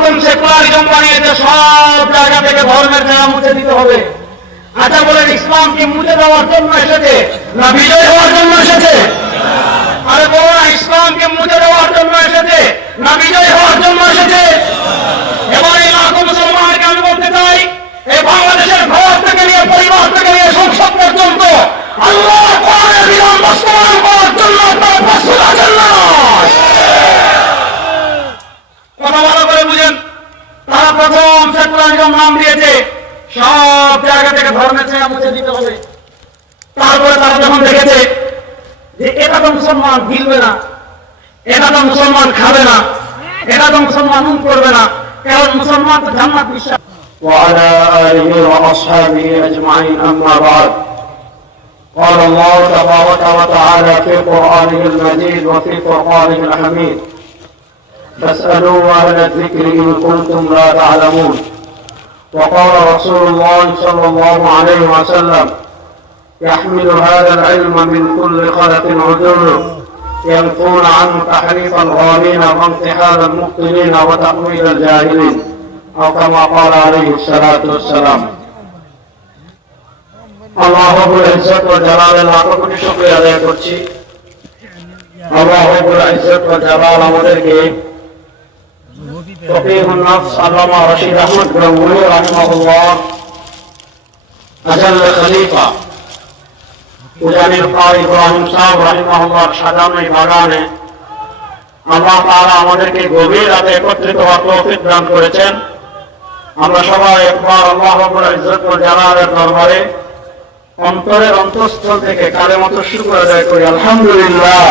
প্রথম সেকুলারিজম বানিয়েছে, সব জায়গা থেকে ধর্মের জায়গা মুছে দিতে হবে। আচ্ছা বলেন, ইসলাম কি মুছে দেওয়ার জন্য এসেছে না বিজয় হওয়ার জন্য এসেছে? আরে বলো না, ইসলামকে মুছে দেওয়ার জন্য এসেছে না বিজয় হওয়ার জন্য এসেছে? এবার এই লাখো মুসলমানকে আমি বলতে চাই, এই বাংলাদেশের ঘর থেকে নিয়ে, পরিবার থেকে নিয়ে সংসদ পর্যন্ত আল্লাহ কোরআনের বিধান বাস্তবায়ন করার জন্য আপনারা প্রস্তুত আছেন না? কথা ভালো করে বুঝেন। তারা প্রথম সেকুলারিজম নাম দিয়েছে, সব জায়গা থেকে ধর্মের ছায়া মুছে দিতে হবে। তারপরে তারা যখন দেখেছে যে এটা তো মুসলমান গিলবে না, এটা তো মুসলমান খাবে না, এটা তো মুসলমান করবে না, কারণ মুসলমান তো জান্নাত বিশ্বাস। وعلى آله وأصحابه أجمعين أما بعد قال الله تبارك وتعالى في قرآنه المجيد وفي فرقانه الحميد فاسألوا أهل الذكر إن كنتم لا تعلمون وقال رسول الله صلى الله عليه وسلم يحمل هذا العلم من كل خلق عدول ينفون عنه تحريف الغالين وامتحان المبطلين وتأويل الجاهلين أو كما قال عليه الصلاة والسلام আল্লাহ রাব্বুল ইজ্জত ওয়া জালালের লাখো কোটি শুকরিয়া আদায় করছি। আল্লাহ রাব্বুল ইজ্জত ওয়া জালাল আমাদেরকে ফকিহুন নফস আল্লামা রশিদ আহমদ গঙ্গুহি রাহিমাহুল্লাহ, আজল খলিফা উজানির কারি ইব্রাহিম সাহেব রাহিমাহুল্লাহ সাজানো এই বাগানে আল্লাহ তাআলা আমাদেরকে গভীর রাতে একত্রিত হওয়ার তৌফিক দান করেছেন। আমরা সবাই একবার আল্লাহ রাব্বুল ইজ্জত ওয়া জালালের দরবারে অন্তরের অন্তঃস্থল থেকে কালেমাত শুকর আদায় করি, আলহামদুলিল্লাহ।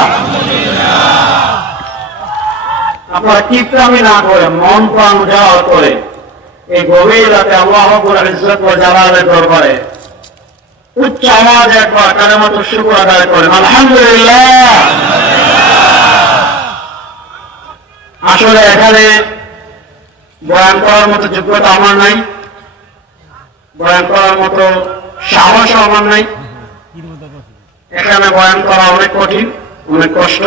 আপনারা কিপটামি না করে মন প্রাণ উজাড় করে এই গভীর রাতে আল্লাহ রাব্বুল ইজ্জত ওয়া জালালের দরবারে উচ্চ আওয়াজে একবার কালেমাত শুকর আদায় করেন, আলহামদুলিল্লাহ। আসলে এখানে বয়ান করার মতো যোগ্যতা আমার নাই, বয়ান করার মতো সাহস আমার নাই। এখানে বয়ান করা অনেক কঠিন, অনেক কষ্ট।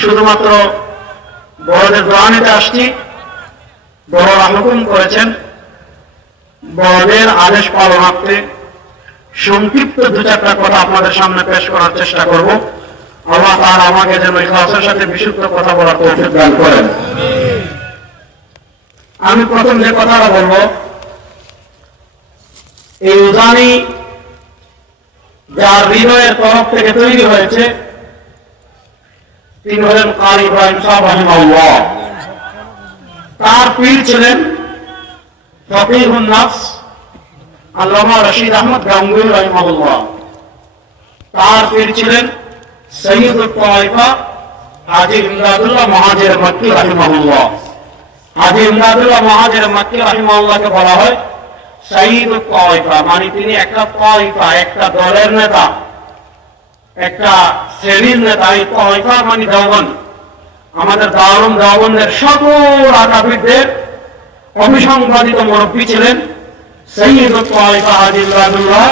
শুধুমাত্র বড়দের দোয়া নিতে আসছি। বড়রা হুকুম করেছেন, বড়দের আদেশ পালনার্থে সংক্ষিপ্ত দু চারটা কথা আপনাদের সামনে পেশ করার চেষ্টা করব। আল্লাহ তাআলা আমাকে যেন ইখলাসের সাথে বিশুদ্ধ কথা বলার তৌফিক দান করেন। আমি প্রথম যে কথাটা বলবো, এই উজানি যার হৃদয়ের তরফ থেকে তৈরি হয়েছে তিনি হলেন কারি ইব্রাহিম সাহেব রাহিমাহুল্লাহ। তার পীর ছিলেন ফকিহুন নফস আল্লামা রশিদ আহমদ গঙ্গুহি রাহিমাহুল্লাহ। তার পীর ছিলেন সৈয়দুত তায়েফা হাজী ইমদাদুল্লাহ মুহাজির মক্কি রাহিমাহুল্লাহ। হাজী ইমদাদুল্লাহ মুহাজির মক্কি রাহিমাহুল্লাহকে বলা হয় সৈয়দুত তায়েফা, মানে তিনি একটা তায়েফা, একটা দলের নেতা, একটা শ্রেণীর নেতা। এই তায়েফা মানে দেওবন্দ, আমাদের দারুল দেওবন্দের সকল আকাবিরদের অবিসংবাদিত মুরব্বী ছিলেন সৈয়দুত তায়েফা হাজী ইমদাদুল্লাহ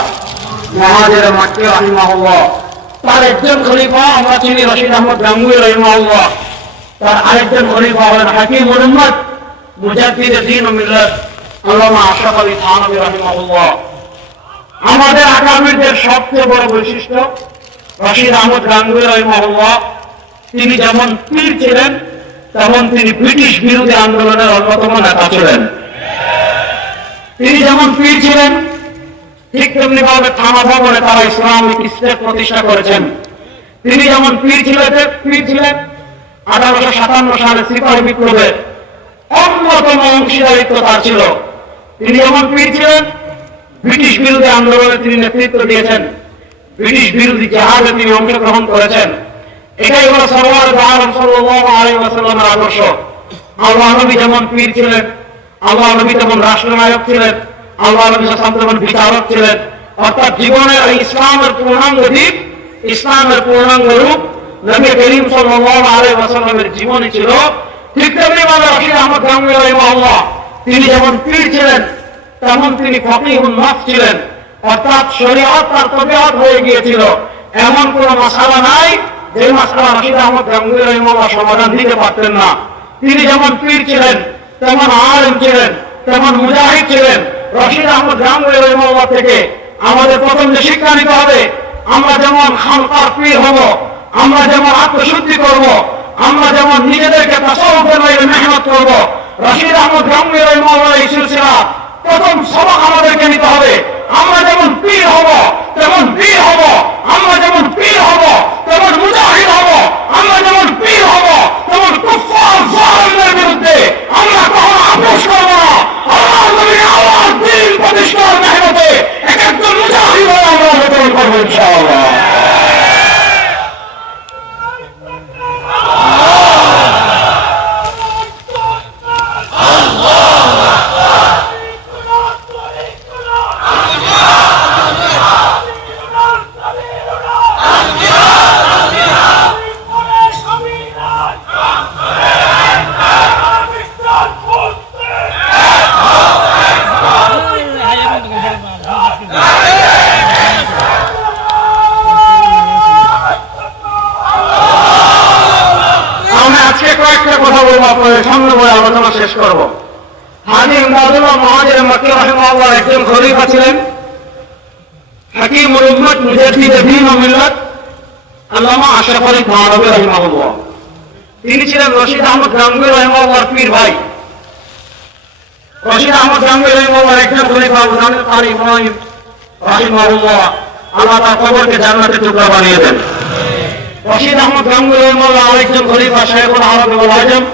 মুহাজির মক্কি রাহিমাহুল্লাহ। তার একজন খলিফা আমরা চিনি রশিদ আহমদ গঙ্গুহি রাহিমাহুল্লাহ। তার আরেকজন খলিফা হলেন হাকিম মুহাম্মদ মুজাদ্দিদ দ্বীন ও মিল্লাত আল্লামা আশরাফ আলী থানভী রাহিমাহুল্লাহ। আমাদের আকাবিরদের সবচেয়ে বড় বৈশিষ্ট্য রশিদ আহমদ গঙ্গুহি রাহিমাহুল্লাহ, তিনি যেমন পীর ছিলেন তেমন তিনি ব্রিটিশ বিরোধী আন্দোলনের অন্যতম নেতা ছিলেন। তিনি যেমন পীর ছিলেন ঠিক তেমনি ভাবে থানা ভবনে তারা ইসলামিক স্টেট প্রতিষ্ঠা করেছেন। তিনি যেমন পীর ছিলেন 1857 সালে সিপাহী বিপ্লবে অন্যতম অংশীদারিত্ব তার ছিল। তিনি যেমন পীর ছিলেন, ব্রিটিশ বিরোধী আন্দোলনে তিনি নেতৃত্ব দিয়েছেন, ব্রিটিশ বিরোধী জাহাজে তিনি অংশগ্রহণ করেছেন। এটাই হলো সরওয়ার আলম সাল্লাল্লাহু আলাইহি ওয়াসাল্লামের আদর্শ। আল্লাহ নবী যেমন পীর ছিলেন, আল্লাহ নবী তেমন রাষ্ট্রনায়ক ছিলেন, আল্লাহ নবী সাল্লাল্লাহু আলাইহি ওয়াসাল্লাম বিচারক ছিলেন। অর্থাৎ জীবনের ইসলামের পূর্ণাঙ্গ দিক, ইসলামের পূর্ণাঙ্গ রূপ নবী করিম সাল্লাল্লাহু আলাইহি ওয়াসাল্লামের জীবনী ছিল। ঠিক তেমনি ভাবে রশিদ আহমদ গঙ্গুহি রাহিমাহুল্লাহ, তিনি যেমন পীর ছিলেন তেমন তিনি ফকিহুন নফস ছিলেন। অর্থাৎ শরীয়ত তার তবিয়ত হয়ে গিয়েছিল। এমন কোন মাসালা নাই যে মাসালা রশিদ আহমদ গঙ্গুহি রাহিমাহুল্লাহ সমাধান দিতে পারতেন না। তিনি যেমন পীর ছিলেন তেমন আলেম ছিলেন, তেমন মুজাহিদ ছিলেন। রশিদ আহমদ গাঙ্গুহি রাহিমাহুল্লাহ থেকে আমাদের প্রথম যে শিক্ষা নিতে হবে, আমরা যেমন খানকার পীর হব, আমরা যেমন আত্মশুদ্ধি করব, আমরা যেমন নিজেদেরকে তাসাউফের বাইরে মেহনত করব, রশিদ আহমদ গাঙ্গুহি রাহিমাহুল্লাহ এই সিলসিলা প্রথম সবক আমাদেরকে নিতে হবে। আমরা যেমন পীর হব তেমন পীর হব, আমরা যেমন পীর হব তেমন মুজাহিদ হব, আমরা যেমন পীর হব তেমন কুফফার জালিমদের বিরুদ্ধে আমরা কখনো আপোষ করব না। আল্লাহর জমিনে আল্লাহর দ্বীন প্রতিষ্ঠার মেহনতে এক একজন মুজাহিদ হয়ে আমরা অবতরণ করবো ইনশাআল্লাহ। কয়েকটা কথা বলবো, আপনাদের সামনে বলে আলোচনা শেষ করব। হাজী ইমদাদুল্লাহ মুহাজির মক্কি রাহিমাহুল্লাহ একজন খলিফা ছিলেন, হাকিমুল উম্মত মুজাদ্দিদ দ্বীন ও মিল্লাত আল্লামা আশরাফ আলী থানভী রাহিমাহুল্লাহ। তিনি ছিলেন রশিদ আহমদ গাঙ্গুহি রাহিমাহুল্লাহর পীর ভাই। রশিদ আহমদ গাঙ্গুহি রাহিমাহুল্লাহর একজন খলিফা কারি ইব্রাহিম রাহিমাহুল্লাহ, আল্লাহ তার কবরকে জান্নাতের টুকরা বানিয়ে দেন। রশিদ আহমদ গাঙ্গুহি রাহিমাহুল্লাহ আরেকজন খলিফা শাইখুল আরব ওয়াল আজম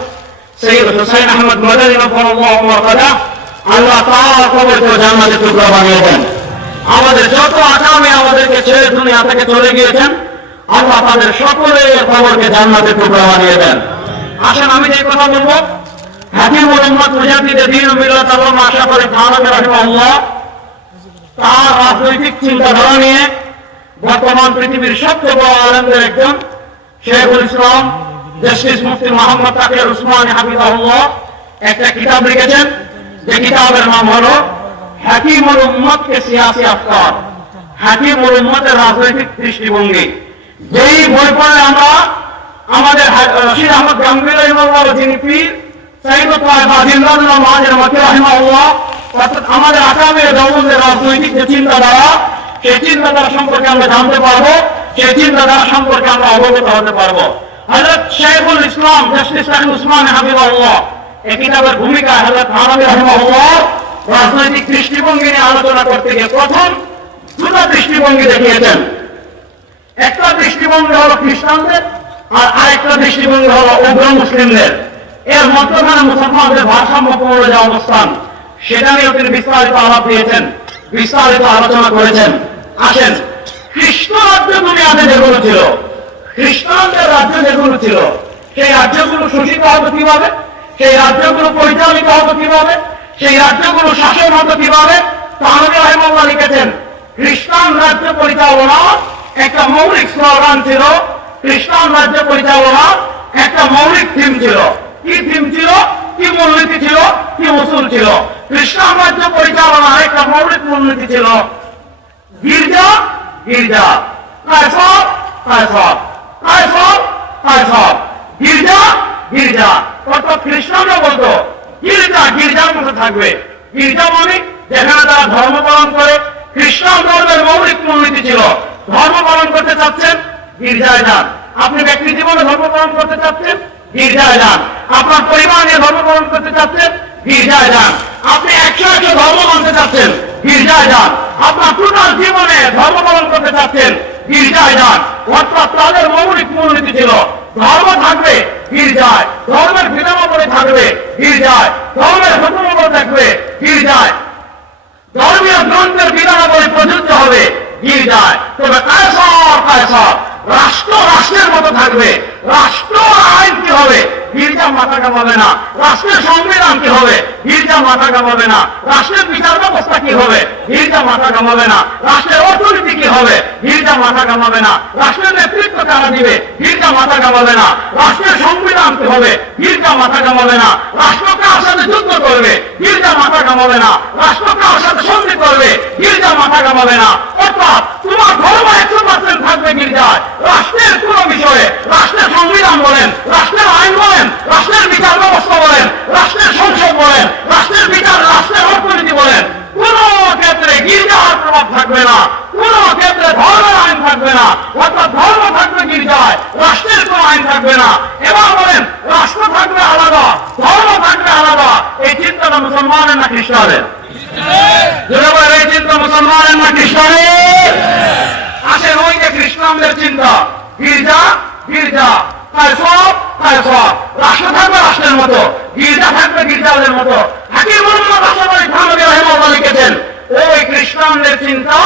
সৈয়দ হুসাইন আহমদ মাদানী রাহিমাহুল্লাহ মারকাদা, আল্লাহ তার কবরকে জান্নাতের টুকরা বানিয়ে দেন। আমাদের যত আকামে আমাদেরকে ছেড়ে দুনিয়া থেকে চলে গিয়েছেন, আল্লাহ তাদের সকলের কবরকে জান্নাতের টুকরা বানিয়ে দেন। আসেন আমি যে কথা বলবো, হাকিমুল উম্মত মুজাদ্দিদ দ্বীন ও মিল্লাত আল্লামা আশরাফ আলী থানভী রাহিমাহুল্লাহ তার রাজনৈতিক চিন্তাধারা নিয়ে বর্তমান পৃথিবীর সবচেয়ে বড় আলেমদের একজন শেখুল ইসলাম জাস্টিস মুফতি মোহাম্মদ তাকির উসমানী হাফিজাহুল্লাহ একটা কিতাব লিখেছেন, যে কিতাবের নাম হলো হাকিমুল উম্মত কে সিয়াসি আফকার, হাকিমুল উম্মতের রাজনৈতিক দৃষ্টিভঙ্গি। যেই বই পড়ে আমরা আমাদের রশিদ আহমদ গাঙ্গুহি রাহিমাহুল্লাহ, যিনি পীর সাইয়্যিদ তায়েফা ইমদাদুল্লাহ মুহাজির মক্কি রাহিমাহুল্লাহ, অর্থাৎ আমাদের আকামে দেওবন্দের রাজনৈতিক যে চিন্তাধারা, সেই চিন্তাধারা সম্পর্কে আমরা জানতে পারবো, সেই চিন্তাধারা সম্পর্কে আমরা অবগত হতে পারবো। হযরত শাইখুল ইসলাম জাস্টিস উসমানী হাফিজাহুল্লাহ এই কিতাবের ভূমিকায় হযরত থানভী রাহিমাহুল্লাহ রাজনৈতিক দৃষ্টিভঙ্গি নিয়ে আলোচনা করতে গিয়ে প্রথম দুটো দৃষ্টিভঙ্গি দেখিয়েছেন। একটা দৃষ্টিভঙ্গি হলো খ্রিস্টানদের, আর আরেকটা দৃষ্টিভঙ্গি হলো উগ্র মুসলিমদের। এর মধ্যখানে মুসলমানদের ভারসাম্যপূর্ণ যে অবস্থান, সেটা নিয়েও তিনি বিস্তারিত আলাপ দিয়েছেন, বিস্তারিত আলোচনা করেছেন। আসেন, খ্রিস্ট রাজ্য দুনিয়াতে যেগুলো ছিল, খ্রিস্টানদের রাজ্য যেগুলো ছিল, সেই রাজ্যগুলো শোষিত হতো কিভাবে, সেই রাজ্যগুলো পরিচালিত হতো কিভাবে, সেই রাজ্যগুলো শাসন হতো কিভাবে, থানভী রাহিমাহুল্লাহ লিখেছেন খ্রিস্টান রাজ্য পরিচালনা একটা মৌলিক স্লোগান ছিল, খ্রিস্টান রাজ্য পরিচালনা একটা মৌলিক থিম ছিল। কি থিম ছিল, কি মূলনীতি ছিল, কি উসুল ছিল? খ্রিস্টান রাজ্য পরিচালনার একটা মৌলিক মূলনীতি ছিল গির্জা গির্জা, কায়সার কায়সার, কায়সার কায়সার, গির্জা গির্জা। অর্থাৎ খ্রিস্টানরা বলতো গির্জা গির্জার মধ্যে থাকবে। গির্জা মানে যেখানে তারা ধর্ম পালন করে। খ্রিস্টান ধর্মের মৌলিক মূলনীতি ছিল ধর্ম পালন করতে চাচ্ছেন, গির্জায় যান। আপনি ব্যক্তি জীবনে ধর্ম পালন করতে চাচ্ছেন, গির্জায় যান। আপনার পরিবার নিয়ে ধর্ম পালন করতে চাচ্ছেন, গির্জায় যান। আপনি 100 ধর্ম মানতে চাচ্ছেন, গির্জায় যান। আপনার টোটাল জীবনে ধর্ম পালন করতে চাচ্ছেন, গির্জায় যান। অর্থাৎ তাদের মৌলিক মূলনীতি ছিল ধর্ম থাকবে গির্জায়, ধর্মের বিধানাবলী থাকবে গির্জায়, ধর্মের হুকুমাবলী থাকবে গির্জায়, ধর্মীয় গ্রন্থের বিধানাবলী প্রযোজ্য হবে গির্জায়। তবে কায়সার কায়সার, রাষ্ট্র রাষ্ট্রের মতো থাকবে। রাষ্ট্র আইন কি হবে, গির্জা মাথা কামাবে না। রাষ্ট্রের সংবিধান কি হবে, গির্জা মাথা কামাবে না। রাষ্ট্রের বিচার ব্যবস্থা কি হবে, গির্জা মাথা কামাবে না। রাষ্ট্রের অর্থনীতি কি হবে, গির্জা মাথা কামাবে না। রাষ্ট্রের নেতৃত্ব কারা দিবে, গির্জা মাথা কামাবে না। রাষ্ট্রের সংবিধান কি হবে, গির্জা মাথা কামাবে না। রাষ্ট্র কার সাথে যুদ্ধ করবে, গির্জা মাথা কামাবে না। রাষ্ট্র কার সাথে সন্ধি করবে, গির্জা মাথা কামাবে না। অর্থাৎ তোমার ধর্ম 100% থাকবে গির্জায়। রাষ্ট্রের কোন বিষয়ে, রাষ্ট্রের সংবিধান বলেন, রাষ্ট্রের আইন বলেন, রাষ্ট্রের বিচার ব্যবস্থা বলেন, রাষ্ট্রের সংসদ বলেন, মুসলমানের না খ্রিস্টানের? যেটা বলে এই চিন্তা মুসলমানের না খ্রিস্টানের? আসেন ওই যে খ্রিস্টানদের চিন্তা, গির্জা গির্জা, রাষ্ট্র থাকবে রাষ্ট্রের মতো, গির্জা থাকবে গির্জাদের মতো। হাকিম মুহাম্মদ আশরাফ থানভী রাহিমাহুল্লাহ লিখেছেন, ওই খ্রিস্টানদের চিন্তা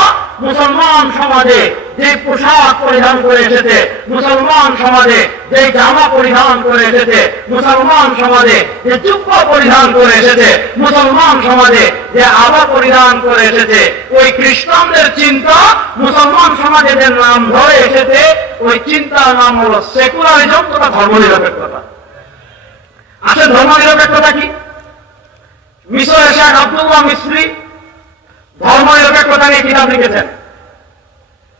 মুসলমান সমাজে যে পোশাক পরিধান করে এসেছে, মুসলমান সমাজে যে জামা পরিধান করে এসেছে, মুসলমান সমাজে যে জুব্বা পরিধান করে এসেছে, মুসলমান সমাজে যে আবা পরিধান করে এসেছে, ওই খ্রিস্টানদের চিন্তা মুসলমান সমাজে যে নাম ধরে এসেছে, ওই চিন্তার নাম হলো সেকুলারিজম তথা ধর্মনিরপেক্ষতা। আসলে ধর্মনিরপেক্ষতা কি? মিশরের শেখ আব্দুল্লাহ মিসরি ধর্মনিরপেক্ষতা নিয়ে কিতাব লিখেছেন।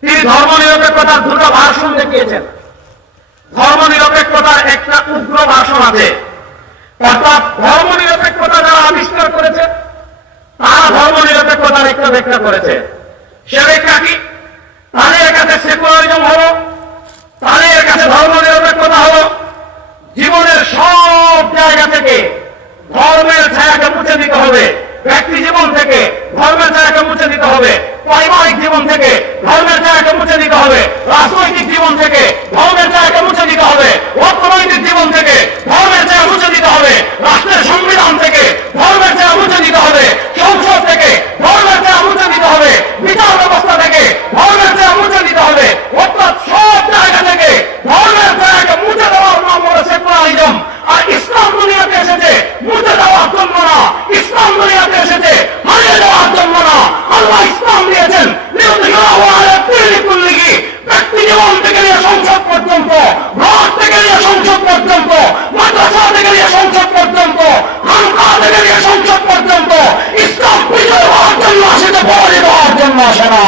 তিনি ধর্মনিরপেক্ষতার দুটো ভাষণ দেখিয়েছেন। ধর্মনিরপেক্ষতার একটা উগ্র ভাষণ আছে, অর্থাৎ ধর্মনিরপেক্ষতা যারা আবিষ্কার করেছে তারা ধর্মনিরপেক্ষতার একটা ব্যাখ্যা করেছে। সে ব্যাখ্যা কি? তাদের কাছে সেকুলারিজম হলো, তাদের কাছে ধর্মনিরপেক্ষতা হলো জীবনের সব জায়গা থেকে ধর্মের ছায়াকে মুছে দিতে হবে। ব্যক্তি জীবন থেকে ধর্মের ছায়াকে মুছে দিতে হবে, পারিবারিক জীবন থেকে ধর্মের ছায়াকে মুছে দিতে হবে, রাজনৈতিক জীবন থেকে ধর্মের ছায়াকে মুছে দিতে হবে, অর্থনৈতিক জীবন থেকে ধর্মের ছায়া মুছে দিতে হবে, রাষ্ট্রের সংবিধান থেকে ধর্মের ছায়া মুছে দিতে হবে, সংসদ থেকে ধর্মের ছায়া মুছে দিতে হবে, বিচার ব্যবস্থা থেকে ধর্মের ছায়া মুছে দিতে হবে। অর্থাৎ সব জায়গা থেকে ধর্মের ছায়াকে মুছে দেওয়ার নাম হলো সেকুলারিজম। আর ইসলাম দুনিয়াতে এসেছে মুছে দেওয়ার জন্য না, ইসলাম দুনিয়াতে এসেছে হারিয়ে দেওয়ার জন্য না। আল্লাহ ইসলাম দিয়েছেন ব্যক্তি জীবন থেকে নিয়ে সংসদ পর্যন্ত, ঘর থেকে নিয়ে সংসদ পর্যন্ত, মাদ্রাসা থেকে নিয়ে সংসদ পর্যন্ত, খানকা থেকে নিয়ে সংসদ পর্যন্ত। ইসলাম বিজয় হওয়ার জন্য আসে, বড় দেওয়ার জন্য আসে না।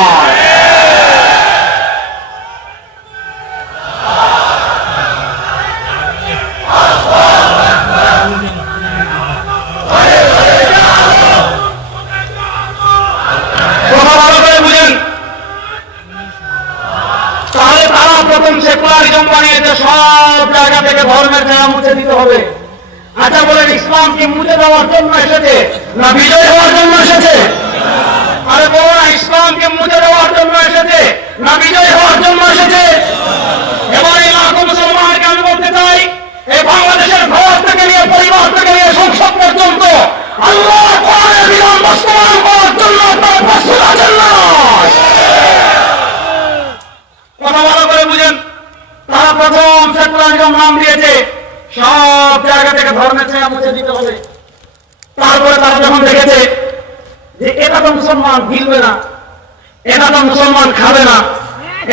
সেকুলারিজম বানিয়েছে সব জায়গা থেকে ধর্মের ছায়া মুছে দিতে হবে। আচ্ছা বলেন, ইসলাম কি মুছে দেওয়ার জন্য এসেছে না বিজয় হওয়ার জন্য এসেছে? আরে বলো না, ইসলাম কি মুছে দেওয়ার জন্য এসেছে না বিজয় হওয়ার জন্য এসেছে? এবার এই লাখো মুসলমানকে আমি বলতে চাই, এই বাংলাদেশের ঘর থেকে নিয়ে পরিবার থেকে নিয়ে সংসদ পর্যন্ত আল্লাহর কোরআনের বিধান বাস্তবায়ন করার জন্য আপনারা প্রস্তুত আছেন না? কথা ভালো করে বুঝেন। তারা প্রথম সেকুলারিজম নাম দিয়েছে সব জায়গা থেকে ধর্মের ছায়া মুছে দিতে হবে। তারপরে তারা যখন দেখেছে যে এটা তো মুসলমান গিলবে না, এটা তো মুসলমান খাবে না,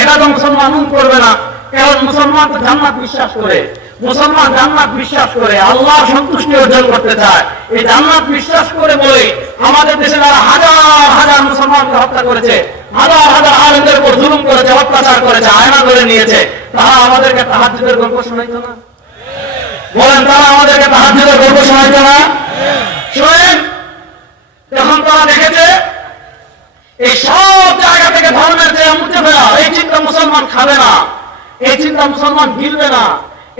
এটা তো মুসলমান করবে না, কারণ মুসলমান তো জান্নাত বিশ্বাস করে, মুসলমান জান্নাত বিশ্বাস করে, আল্লাহর সন্তুষ্টি অর্জন করতে চায়। এই জান্নাত বিশ্বাস করে বলে আমাদের দেশে যারা হাজার হাজার মুসলমানকে হত্যা করেছে, হাজার হাজার আলেমদের উপর জুলুম করেছে, অত্যাচার করেছে, আয়না করে নিয়েছে, তারা আমাদেরকে তাহাজ্জুদের গল্প শোনাইতো না? বলেন, তারা আমাদেরকে তাহাজ্জুদের গল্প শোনাইতো না? শোনেন, যখন তারা দেখেছে এই সব জায়গা থেকে ধর্মের ছায়া মুছে ফেলা, এই চিন্তা মুসলমান খাবে না, এই চিন্তা মুসলমান গিলবে না,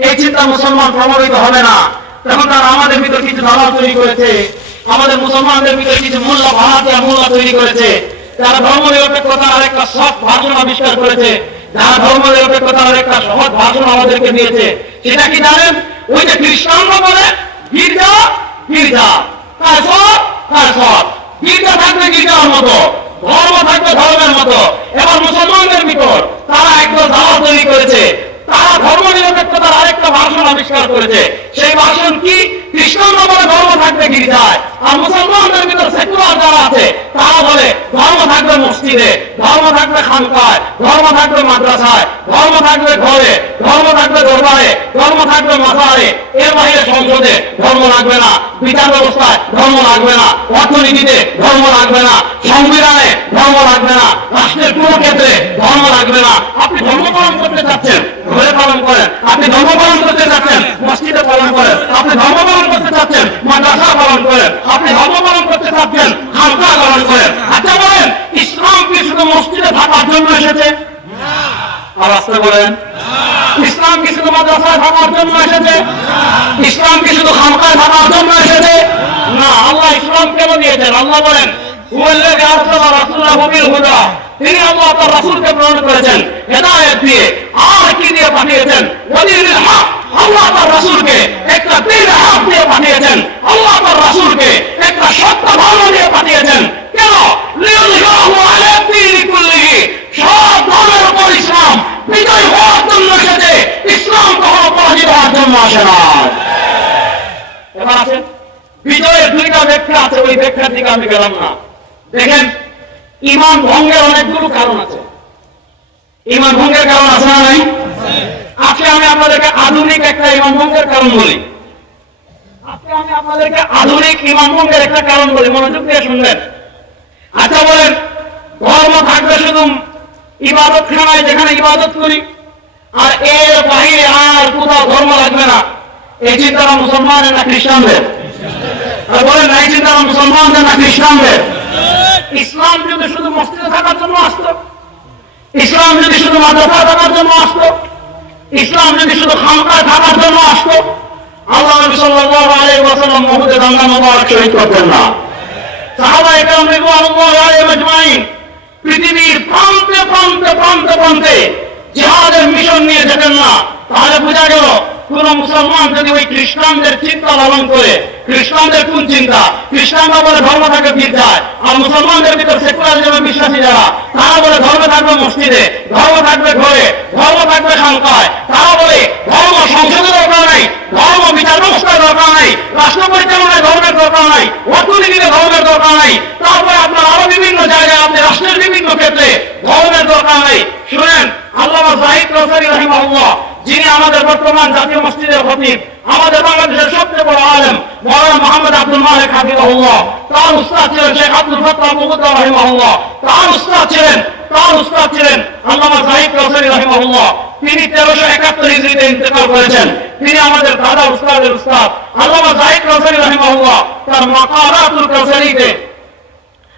এই চিন্তা মুসলমান প্রভাবিত হবে না, তখন তারা আমাদের ভিতর কিছু দালাল তৈরি করেছে, আমাদের মুসলমানদের ভিতরে কিছু মূল্য ভাড়াটিয়া মূল্য তৈরি করেছে। যারা ধর্মনিরপেক্ষতার আরেকটা সৎ ভাষণ আবিষ্কার করেছে, যারা ধর্মনিরপেক্ষতার আরেকটা সহজ ভাষণ আমাদেরকে দিয়েছে, সেটা কি জানেন? ওই যে খ্রিস্টানরা বলে গির্জা গির্জা, গির্জা থাকবে গির্জার মতো, ধর্ম থাকবে ধর্মের মতো। এবার মুসলমানদের ভিতর তারা একদম দাওয়া তৈরি করেছে, তারা ধর্মনিরপেক্ষতার আরেকটা ভাষণ আবিষ্কার করেছে। সেই ভাষণ কি? খ্রিস্টানরা বলে ধর্ম থাকবে গির্জায়, আর মুসলমানদের ভিতর সেকুলার যারা আছে তারা বলে ধর্ম থাকবে মসজিদে, ধর্ম থাকবে খানকায়, ধর্ম থাকবে মাদ্রাসায়, ধর্ম থাকবে ঘরে, ধর্ম থাকবে দরবারে, ধর্ম থাকবে মাজারে, এর বাইরে সংসদে ধর্ম লাগবে না, বিচার ব্যবস্থায় ধর্ম লাগবে না, অর্থনীতিতে ধর্ম লাগবে না, সংবিধানে ধর্ম লাগবে না, রাষ্ট্রের কোন ক্ষেত্রে ধর্ম লাগবে না। আপনি ধর্ম পালন করতে চাচ্ছেন, ঘরে পালন করেন। আপনি ধর্ম পালন করতে চাচ্ছেন, মসজিদে পালন করেন। আপনি ধর্ম পালন করতে চাচ্ছেন, মাদ্রাসা পালন করেন। আপনি ধর্ম পালন করতে চাচ্ছেন, খানকা পালন করেন। আচ্ছা বলেন, ইসলাম কি শুধু মসজিদে থাকার জন্য এসেছে? আর আসতে বলেন, ইসলাম কি শুধু মাদ্রাসায় থাকার জন্য এসেছে? ইসলাম কি শুধু খানকায় থাকার জন্য এসেছে? না, আল্লাহ ইসলামকে পাঠিয়েছেন। আল্লাহ বলেন হুয়াল্লাযী আরসালা রাসূলাহু বিল হুদা, তিনি আল্লাহ তার রাসূলকে প্রেরণ করেছেন হেদায়েত দিয়ে। আর কি দিয়ে পাঠিয়েছেন? ওয়াদিনিল হক, আল্লাহ তার রাসূলকে একটা দিন হক দিয়ে পাঠিয়েছেন। আল্লাহ তার রাসূলকে একটা সত্য ধর্ম দিয়ে পাঠিয়েছেন। কেন? লিইয়ুযহিরাহু আলা দ্বীনি কুল্লিহি, সব ধর্মের উপর ইসলাম বিজয় হওয়ার জন্য এসেছে। ইসলাম কখনো পরাজিত হওয়ার জন্য আসে না। এবার আছেন বিজয়ের দুইটা ব্যাখ্যা আছে, ওই ব্যাখ্যার দিকে আমি গেলাম না। দেখেন, ঈমান ভঙ্গের অনেকগুলো কারণ আছে। ঈমান ভঙ্গের কারণ আছে না নাই? আজকে আমি আপনাদেরকে আধুনিক একটা ঈমান ভঙ্গের কারণ বলি। আজকে আমি আপনাদেরকে আধুনিক ঈমান ভঙ্গের একটা কারণ বলি, মনোযোগ দিয়ে শুনবেন। আচ্ছা বলেন, ধর্ম থাকবে শুধু ইবাদত খানায় যেখানে ইবাদত করি, আর এর বাইরে আর কোথাও ধর্ম লাগবে না, এই চিন্তাটা মুসলমানের না খ্রিস্টানদের? আর বলেন না, এই চিন্তাটা মুসলমানদের না খ্রিস্টানদের? ইসলাম যদি শুধু মসজিদে থাকার জন্য আসতো, ইসলাম যদি শুধু মাদ্রাসা থাকার জন্য আসতো, ইসলাম যদি শুধু খানকায় থাকার জন্য আসতো, আল্লাহ নবী সাল্লাল্লাহু আলাইহি ওয়াসাল্লাম মুহূর্তে দাঙ্গা মোবারক শহীদ করতেন না। সাহাবায়ে কেরাম রিদওয়ানুল্লাহি আলাইহিম আজমাইন পৃথিবীর প্রান্তে প্রান্তে প্রান্তে প্রান্তে জিহাদের মিশন নিয়ে যেতেন না। তাহলে বোঝা গেল, কোন মুসলমান যদি ওই খ্রিস্টানদের চিন্তা লালন করে, খ্রিস্টানদের কোন চিন্তা? খ্রিস্টানরা বলে ধর্ম থাকে গির্জায়, আর মুসলমানদের ভিতর সেকুলারিজমে বিশ্বাসী যারা, তারা বলে ধর্ম থাকবে মসজিদে, ধর্ম থাকবে ঘরে, ধর্ম থাকবে খানকায়। তারা বলে ধর্ম সংসদের দরকার নাই, ধর্ম বিচার ব্যবস্থার দরকার নাই, রাষ্ট্র পরিচালনায় ধর্মের দরকার নাই, অর্থনীতিতে ধর্মের দরকার নাই। তারপরে আপনার আরো বিভিন্ন জায়গায় আপনি রাষ্ট্রের বিভিন্ন ক্ষেত্রে ধর্মের দরকার নাই। শুনেন, আল্লামা যাহিদ কাউসারী রাহিমাহুল্লাহ, যিনি আমাদের বর্তমান জাতীয় মসজিদের খতিব, আমাদের বাংলাদেশের সবচেয়ে বড় আলেম মাওলানা মুহাম্মদ আব্দুল মালিক হাফিজাহুল্লাহ, তার উস্তাদ ছিলেন শেখ আব্দুল ফাত্তাহ মুকুদ্দার রাহিমাহুল্লাহ, তার উস্তাদ ছিলেন আল্লামা যাহিদ কাউসারী রাহিমাহুল্লাহ। তিনি 1371 হিজরিতে ইন্তেকাল করেছেন। তিনি আমাদের দাদা উস্তাদের উস্তাদ আল্লামা যাহিদ কাউসারী রাহিমাহুল্লাহ তার মাকারাতুল কাউসারীতে,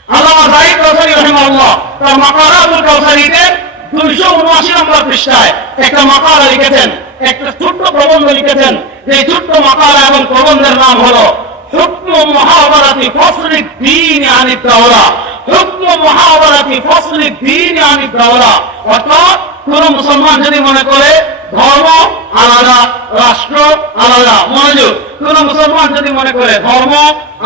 আল্লামা যাহিদ কাউসারী রাহিমাহুল্লাহ তার মাকারাতুল কাউসারীতে 279 নম্বর পৃষ্ঠায় একটা মাকালা লিখেছেন, একটা ছোট্ট প্রবন্ধ লিখেছেন। এই ছোট্ট মাকালা এবং প্রবন্ধের নাম হলো হুকমু মুহাওয়ারাতি ফসলি দ্বীন আনিদ দাওলা। হুকমু মুহাওয়ারাতি ফসলি দ্বীন আনিদ দাওলা, অর্থাৎ কোন মুসলমান যদি মনে করে ধর্ম আলাদা, রাষ্ট্র আলাদা, মনোযোগ, কোন মুসলমান যদি মনে করে ধর্ম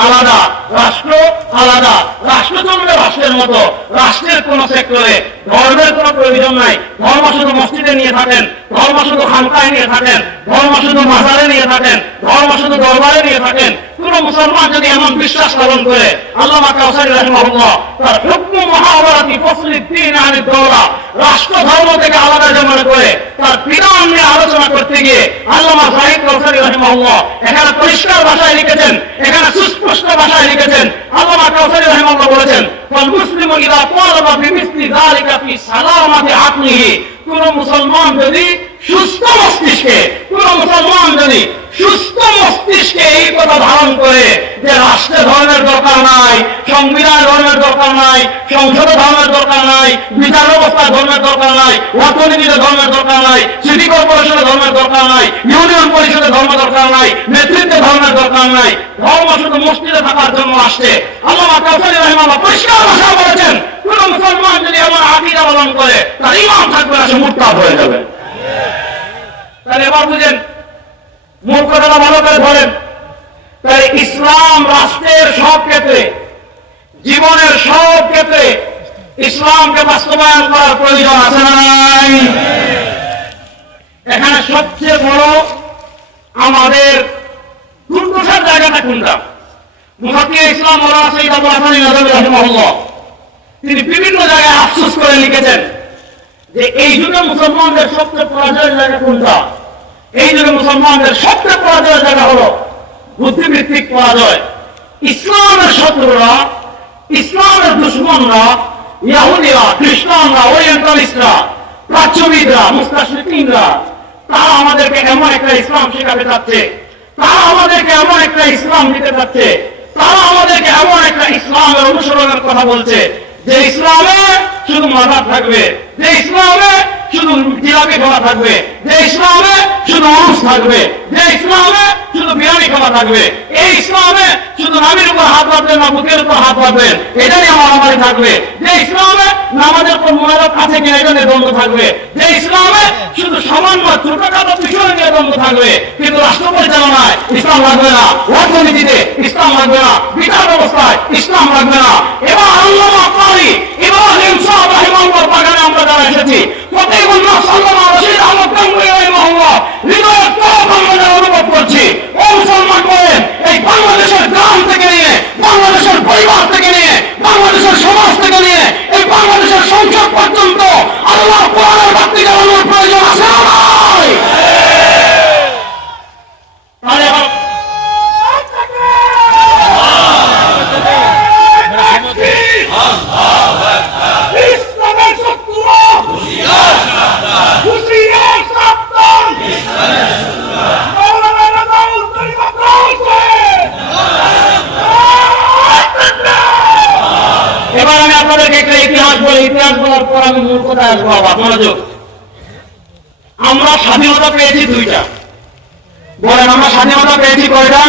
আলাদা, রাষ্ট্র আলাদা, রাষ্ট্র চলবে রাষ্ট্রের মতো, রাষ্ট্রের কোন সেক্টরে ধর্মের কোন প্রয়োজন নাই, ধর্ম শুধু মসজিদে নিয়ে থাকেন, ধর্ম শুধু খানকায় নিয়ে থাকেন, ধর্ম শুধু মাজারে নিয়ে থাকেন, ধর্ম শুধু দরবারে নিয়ে থাকেন, কোন মুসলমান যদি এমন বিশ্বাস পালন করে, আল্লামা কাউসারী রাহিমাহুল্লাহ তার হুকমু মুহাওয়ারাতি ফসলি দ্বীন আনিদ দাওলা, রাষ্ট্র ধর্ম থেকে আলাদা যে মনে করে, তার বিধান নিয়ে আলোচনা করতে গিয়ে আল্লামা যাহিদ কাউসারী রাহিমাহুল্লাহ এখানে পরিষ্কার ভাষায় লিখেছেন, এখানে সুস্পষ্ট ভাষায় লিখেছেন। আল্লামা কাউসারী রাহিমাহুল্লাহ বলেছেন, ফাল মুসলিমু ইযা তালাবা বিমিসলি যালিকা ফি সালামাতি আকলিহি, কোন মুসলমান যদি সুস্থ মস্তিষ্কে, কোন মুসলমান যদি সুস্থ মস্তিষ্কে এই কথা ধারণ করে যে রাষ্ট্রে ধর্মের দরকার নাই, সংবিধান ধর্মের দরকার নাই, সংসদে ধর্মের দরকার নাই, বিচার ব্যবস্থায় ধর্মের দরকার নাই, অর্থনীতিতে ধর্মের দরকার নাই, সিটি কর্পোরেশনে ধর্মের দরকার নাই, ইউনিয়ন পরিষদে ধর্ম দরকার নাই, নেতৃত্বে ধর্মের দরকার নাই, ধর্ম শুধু মসজিদে থাকার জন্য আসছে। আল্লামা কাউসারী রাহিমাহুল্লাহ পরিষ্কার ভাষায় বলেছেন, কোন মুসলমান যদি এমন আকীদা পালন করে তার ঈমান থাকবে না, সে মুরতাদ হয়ে যাবে। তাহলে এবার বুঝেন, মূল কথাটা ভালো করে ধরেন। তাই ইসলাম রাষ্ট্রের সব ক্ষেত্রে, জীবনের সব ক্ষেত্রে ইসলামকে বাস্তবায়ন করার প্রয়োজন আছে না নাই? এখানে সবচেয়ে বড় আমাদের দুর্দশার জায়গাটা কোনটা? মুফাক্কির ইসলাম মাওলানা সৈয়দ আবুল হাসান নদভী রাহিমাহুল্লাহ তিনি বিভিন্ন জায়গায় আফসোস করে লিখেছেন যে এই যুগে মুসলমানদের সবচেয়ে পরাজয়ের জায়গা কোনটা? এই যুগে মুসলমানদের সবচেয়ে পরাজয়ের জায়গা হলো বুদ্ধিভিত্তিক পরাজয়। ইসলামের শত্রুরা, ইসলামের দুশ্মনরা, ইহুদিরা, খ্রিস্টানরা, ওরিয়েন্টালিস্টরা, প্রাচ্যবিদরা, মুস্তাশরিকিনরা, তারা আমাদেরকে এমন একটা ইসলাম শেখাতে চাচ্ছে, তারা আমাদেরকে এমন একটা ইসলাম দিতে চাচ্ছে, তারা আমাদেরকে এমন একটা ইসলামের অনুসরণের কথা বলছে যে ইসলামে শুধু মাজার থাকবে, যে ইসলামে শুধু জিলাপি খাওয়া থাকবে, যে ইসলামে শুধু উরুস থাকবে, যে ইসলামে শুধু বিরিয়ানি খাওয়া থাকবে, এই ইসলামে শুধু নামের উপর হাত বাঁধবেন না বুকের উপর হাত বাঁধবেন, এটা নিয়ে মারামারি থাকবে। যে ইসলামে নামাজের পর মোবাইলত আছে কিনা এটা নিয়ে দ্বন্দ্ব থাকবে। যে ইসলামে শুধু সামান্য ছোটখাটো বিষয় নিয়ে দ্বন্দ্ব থাকবে, কিন্তু রাষ্ট্র পরিচালনায় ইসলাম লাগবে না, অর্থনীতিতে ইসলাম লাগবে না, বিচার ব্যবস্থায় ইসলাম লাগবে না। এবার আল্লামা আত্মারি ইব্রাহিম সাহেব রাহিমাহুল্লাহ বাগানে আমরা যারা এসেছি, ফতেহুল্লাহ সাল্লাল্লাহু আলাইহি আহমদ গাঙ্গুহি রাহিমাহুল্লাহ হৃদয়ের তরফ আমরা অনুভব করছি। ও মুসলমান বলেন, এই বাংলাদেশের গ্রাম থেকে নিয়ে, বাংলাদেশের পরিবার থেকে নিয়ে, বাংলাদেশের সমাজ থেকে নিয়ে, এই বাংলাদেশের সংসদ পর্যন্ত আল্লাহর কোরআনের বাতি জ্বালানোর প্রয়োজন আছে না নাই? তাহলে ইসলামের শত্রুরা হুঁশিয়ার সাবধান, এবার আমি আপনাদেরকে একটা ইতিহাস বলি। ইতিহাস বলার পর আমি মূল কথায় আসবো। আবার মনোযোগ। আমরা স্বাধীনতা পেয়েছি দুইটা। বলেন আমরা স্বাধীনতা পেয়েছি কয়টা?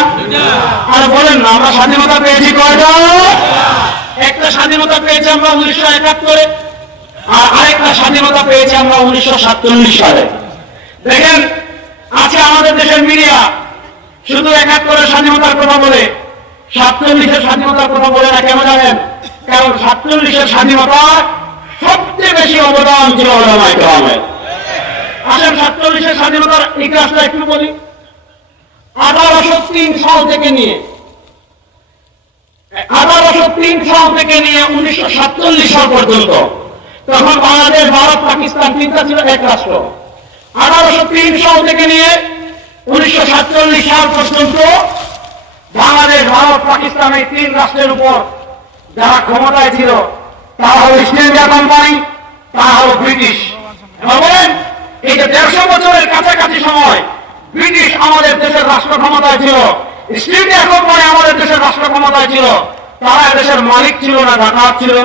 আর বলেন না আমরা স্বাধীনতা পেয়েছি কয়টা? একটা স্বাধীনতা পেয়েছি আমরা 1971-এ, আর আরেকটা স্বাধীনতা পেয়েছি আমরা 1947 সালে। দেখেন আছে আমাদের দেশের মিডিয়া শুধু 71-এর স্বাধীনতার কথা বলে, 47-এর স্বাধীনতার কথা বলে না। কেন জানেন? কারণ 47-এর স্বাধীনতা সবচেয়ে বেশি অবদান ছিল উলামায়ে কেরামের। আসেন 47-এর স্বাধীনতার ইতিহাসটা একটু বলি। 1803 সাল থেকে নিয়ে 1947 সাল পর্যন্ত, তখন বাংলাদেশ, ভারত, পাকিস্তান তিনটা ছিল এক রাষ্ট্র। 1803 সাল থেকে নিয়ে 1947 সাল পর্যন্ত বাংলাদেশ, ভারত, পাকিস্তান এই তিন রাষ্ট্রের উপর যারা ক্ষমতায় ছিল তারা হল ইস্ট ইন্ডিয়া কোম্পানি, তারা হল ব্রিটিশ। বলেন এই যে 150 বছরের কাছাকাছি সময় ব্রিটিশ আমাদের দেশের রাষ্ট্র ক্ষমতায় ছিল, ইস্ট ইন্ডিয়া কোম্পানি আমাদের দেশের রাষ্ট্র ক্ষমতায় ছিল। তারা দেশের মালিক ছিল না ডাকাত ছিল?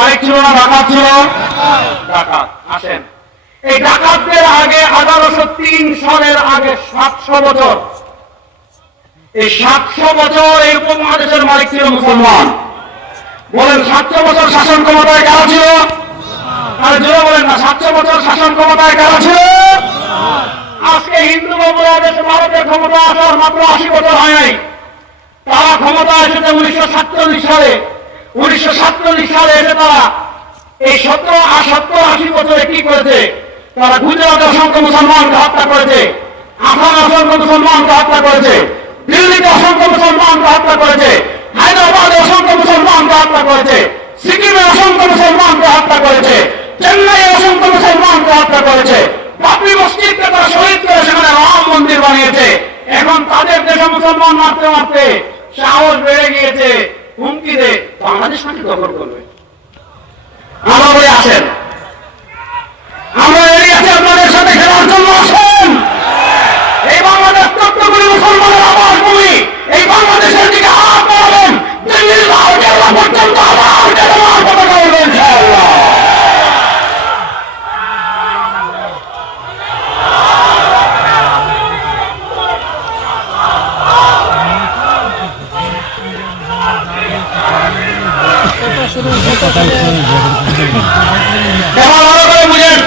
মালিক ছিল না ডাকাত ছিল? ডাকাত। আসেন এই ডাকাতদের আগে 1803 সালের আগে 700 বছর, এই 700 বছর এই উপমহাদেশের মালিক ছিল মুসলমান। বলেন 700 বছর শাসন ক্ষমতায় কারা ছিল? আর জোরে বলেন না 700 বছর শাসন ক্ষমতায় কারা ছিল? আজকে হিন্দু বাংলাদেশ ভারতের ক্ষমতা আসার মাত্র 80 বছর হয় নাই। তারা ক্ষমতা এসেছে 1947 সালে। 1947 সালে এসে তারা এই 70-80 বছরে কি করেছে? তারা গুজরাটে অসংখ্য মুসলমানকে হত্যা করেছে, আসামে অসংখ্য মুসলমানকে হত্যা করেছে, দিল্লিতে অসংখ্য মুসলমানকে হত্যা করেছে, হায়দ্রাবাদে অসংখ্য মুসলমানকে হত্যা করেছে, সিকিমে অসংখ্য মুসলমানকে হত্যা করেছে, চেন্নাইয়ে অসংখ্য মুসলমানকে হত্যা করেছে। বাবরি মসজিদকে তারা শহীদ করে সেখানে রাম মন্দির বানিয়েছে। এখন তাদের দেশে মুসলমান মারতে মারতে সাহস বেড়ে গিয়েছে, হুমকি দে বাংলাদেশ নাকি দখল করবে। আমরা বলে আসেন, আমরা এড়িয়ে আছি আপনাদের সাথে খেলার জন্য। আসেন এই বাংলাদেশ 14 কোটি মুসলমানের আবাস ভূমি, এই বাংলাদেশের দিকে হাত বাড়াবেন, দিল্লির লাল কেল্লা পর্যন্ত আবার কেরালার পতাকা উড়বে ইনশাআল্লাহ। এবার ভালো করে বুঝেন,